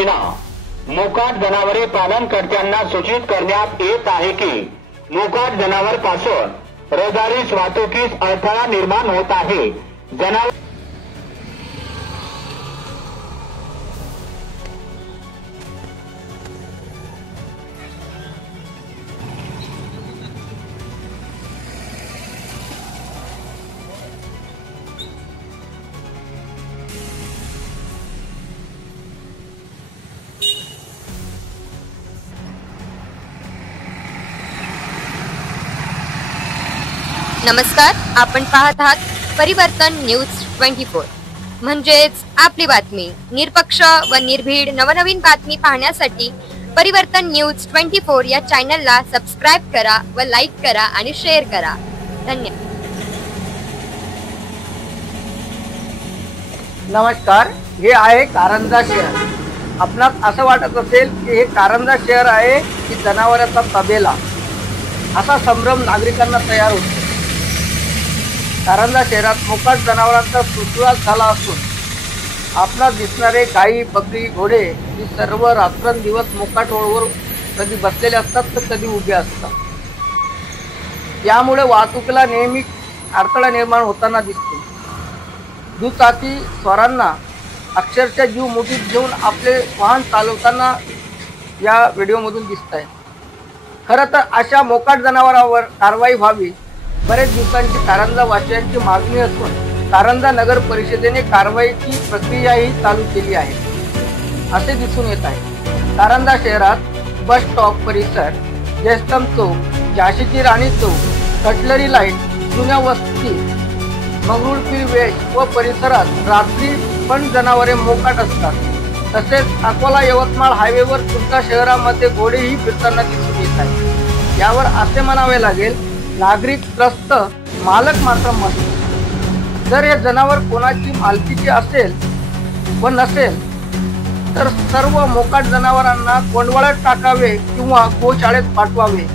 सूचना मोकाट जनावरे पालनकर्त्यांना सूचित करण्यात येत आहे की मोकाट जनावर पासून रहदारी वाहतुकीस अडथळा निर्माण होत आहे। जनावर नमस्कार, आपण पाहत आहात परिवर्तन न्यूज 24 म्हणजेच आपली बातमी। निरपक्ष व निर्भीड नवनवीन बातमी पाहण्यासाठी परिवर्तन न्यूज 24 या चॅनलला सबस्क्राइब करा व लाईक करा आणि शेअर करा। धन्यवाद। नमस्कार, हे आहे कारंजा शहर। आपणास असं वाटत असेल की हे कारंजा शहर आहे की जनावरांचा तबेला, असा संभ्रम नागरिकांना तयार होतो। कारंजा शहरात मोकाट जनावरांचा सुसुवात झाला असून आपणास दिसणारे गाई, बकरी, घोडे ही सर्व रात्रंदिवस मोकाट रोडवर कधी बसलेले असतात तर कधी उभे असतात। यामुळे वाहतुकीला नेहमी अडथळा निर्माण होताना दिसतो। दुचाकी स्वारांना अक्षरशः जीव मुठीत घेऊन आपले वाहन चालवताना या व्हिडिओमधून दिसत आहे। खरं तर अशा मोकाट जनावरांवर कारवाई व्हावी बरेच दिवसांची कारंजा वासियांची मागणी असून कारंजा नगर परिषदेने कारवाईची प्रक्रियाही चालू केली आहे असे दिसून येत आहे। कारंजा शहरात बस स्टॉप परिसर, जयस्तंभ चौक, झाशीची राणी चौक, कटलरी लाईन, जुन्या वस्ती, मंगरुळपीर वेश व परिसरात रात्री पण जनावरे मोकाट असतात। तसेच अकोला यवतमाळ हायवेवर सुद्धा शहरामध्ये घोडेही फिरताना दिसून येत आहेत। यावर असे म्हणावे लागेल, नागरिक त्रस्त, मालक मात्र मस्त। जर हे जनावर कोणाची मालकीचे असेल व नसेल तर सर्व मोकाट जनावरांना कोंडवाळ्यात टाकावे किंवा गोशाळेत पाठवावे।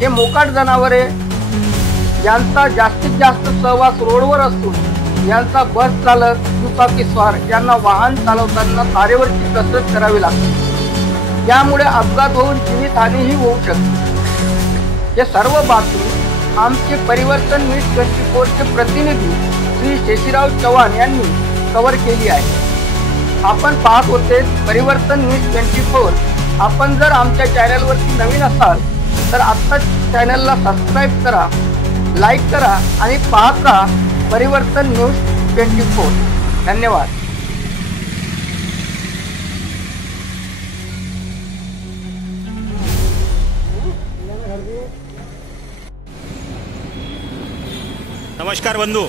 हे मोकाट जनावरे यांचा जास्तीत जास्त सहवास रोडवर असून यांचा बस चालक, दुचाकी स्वार यांना वाहन चालवताना तारेवरची कसरत करावी लागते। यामुळे अपघात होऊन जीवितहानीही होऊ शकते। हे सर्व बातमी आमचे परिवर्तन न्यूज 24 चे प्रतिनिधी श्री शेषीराव चव्हाण यांनी कव्हर केली आहे। आपण पाहत होते परिवर्तन न्यूज 24। आपण जर आमच्या चॅनलवरती नवीन असाल तर आत्ताच चॅनलला सबस्क्राइब करा, लाईक करा आणि पाहत राहा परिवर्तन न्यूज 24। धन्यवाद। नमस्कार बंधू,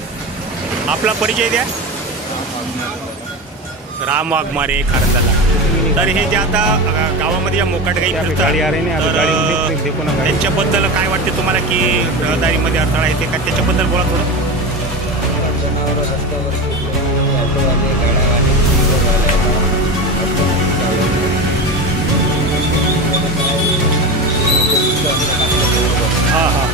आपला परिचय द्या। राम वाघमारे, कारंजाला। तर हे जे आता गावामध्ये या मोकाट गाई फिरतात त्यांच्याबद्दल काय वाटते तुम्हाला की रहदारीमध्ये अडथळा येते का? त्याच्याबद्दल बोला थोडं। हां हां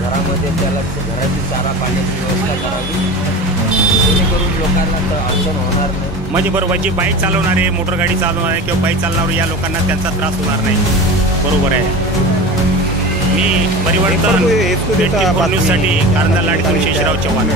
घरामध्ये त्याला घराची चारा पाण्याची व्यवस्था करावी जेणेकरून लोकांना तर अडचण होणार नाही। म्हणजे बरोबर, जे बाईक चालवणारे, मोटर गाडी चालवणारे किंवा बाईक चालवणारे या लोकांना त्यांचा त्रास होणार नाही। बरोबर आहे। मी परिवर्तन न्यूजसाठी कारंजा लाडीतून शेषराव चव्हाण।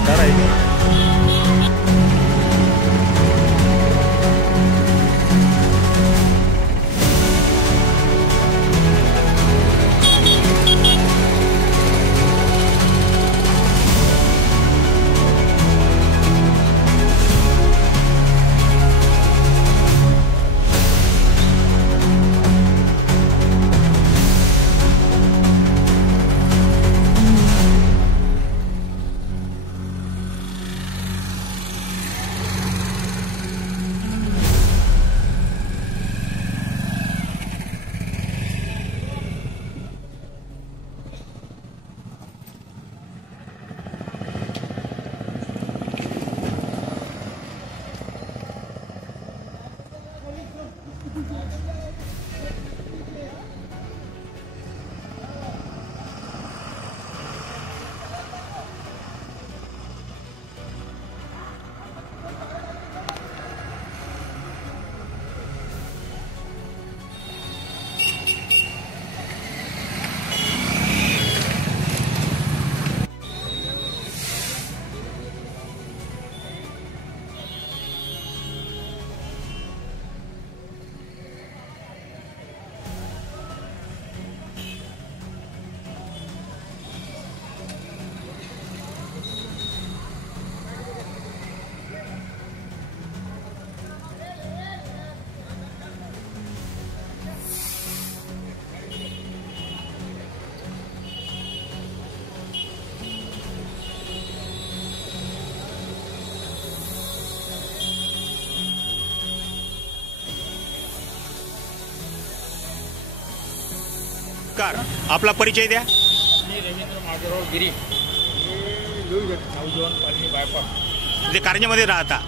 नमस्कार, आपला परिचय द्या. मी रवींद्र माधवराव गिरी, नवजीवन कॉलनी बायपास, म्हणजे कारंजामध्ये राहता.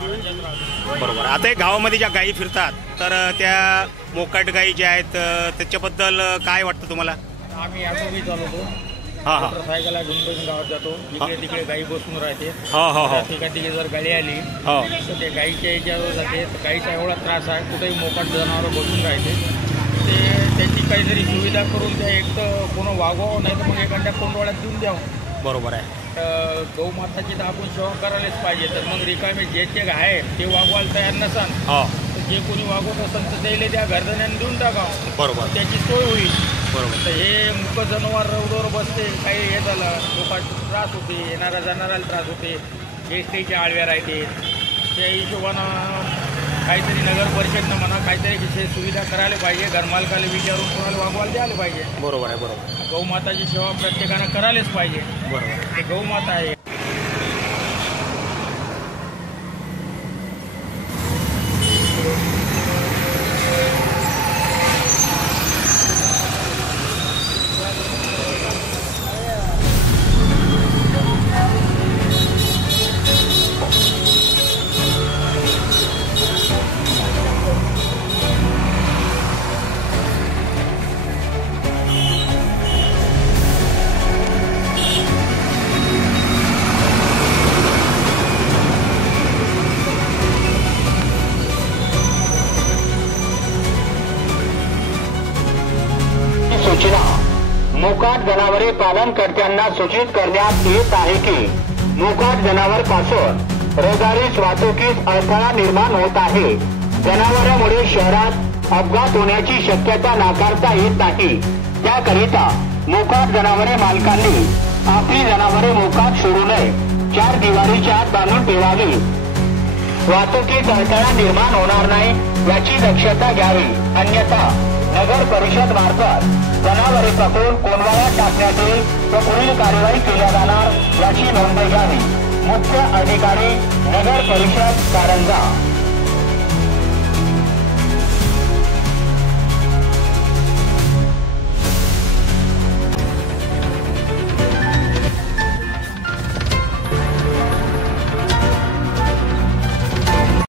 बरोबर. आता हे गावामध्ये ज्या गायी फिरतात तर त्या मोकाट गायी ज्या आहेत त्याच्याबद्दल काय वाटतं तुम्हाला? आम्ही यापूर्वी चालवतो, हां हां मोटरसायकलला घेऊन गावात जातो, इकडे तिकडे गायी बसून राहते. हो हो हो ठिकाणी जर गाडी आली हो तर ते गाईच्या याच्यावर जाते, तर गाईचा एवढा त्रास आहे, कुठेही मोकाट जनावर बसून राहते. ते त्याची काहीतरी सुविधा करून त्या एक तर कोण वागवावं, नाही तर मग एखाद्या कोंडवाड्यात देऊन द्यावं. बरोबर आहे. तर गौमाताची तर आपण सेवा करायलाच पाहिजे. तर मग रिकामे जे आहे ते वागवायला तयार नसाल हो तर जे कोणी वागवत असेल तर त्याला त्या घरधन्याने देऊन टाकावं, बरोबर त्याची सोय होईल. बरोबर. तर हे मुक जनावर रोडवर बसते, काही हे झालं लोकांचा त्रास होते, येणाऱ्या जाणाऱ्याला त्रास होते, एसटीच्या आळव्या राहते. त्या हिशोबानं काहीतरी नगर परिषदनं म्हणा काहीतरी विशेष सुविधा करायला पाहिजे. घरमालकाला विचारून कोणाला वागवायला द्यायला पाहिजे. बरोबर आहे. बरोबर. गौमाताची सेवा प्रत्येकानं करायलाच पाहिजे. बरोबर. ते गौमाता आहे. मोकाट जनावरे पालनकर्त्यांना सूचित करण्यात येत आहे की मोकाट जनावर पासून रहदारी वाहतुकीस अडथळा निर्माण होत आहे. जनावरांमुळे शहरात अपघात होण्याची शक्यता नाकारता येत नाही. त्याकरिता मोकाट जनावरे मालकांनी आपली जनावरे मोकाट सोडू नये, 4 दिवारीच्या आत बांधून ठेवावी. वाहतुकीत अडथळा निर्माण होणार नाही याची दक्षता घ्यावी, अन्यथा नगर परिषद मार्फत जनावरे पकडून कोंडवाळ्यात टाकण्यात येईल व पुढील कार्यवाही केल्या जाणार याची नोंद घ्यावी. मुख्य अधिकारी नगर परिषद कारंजा.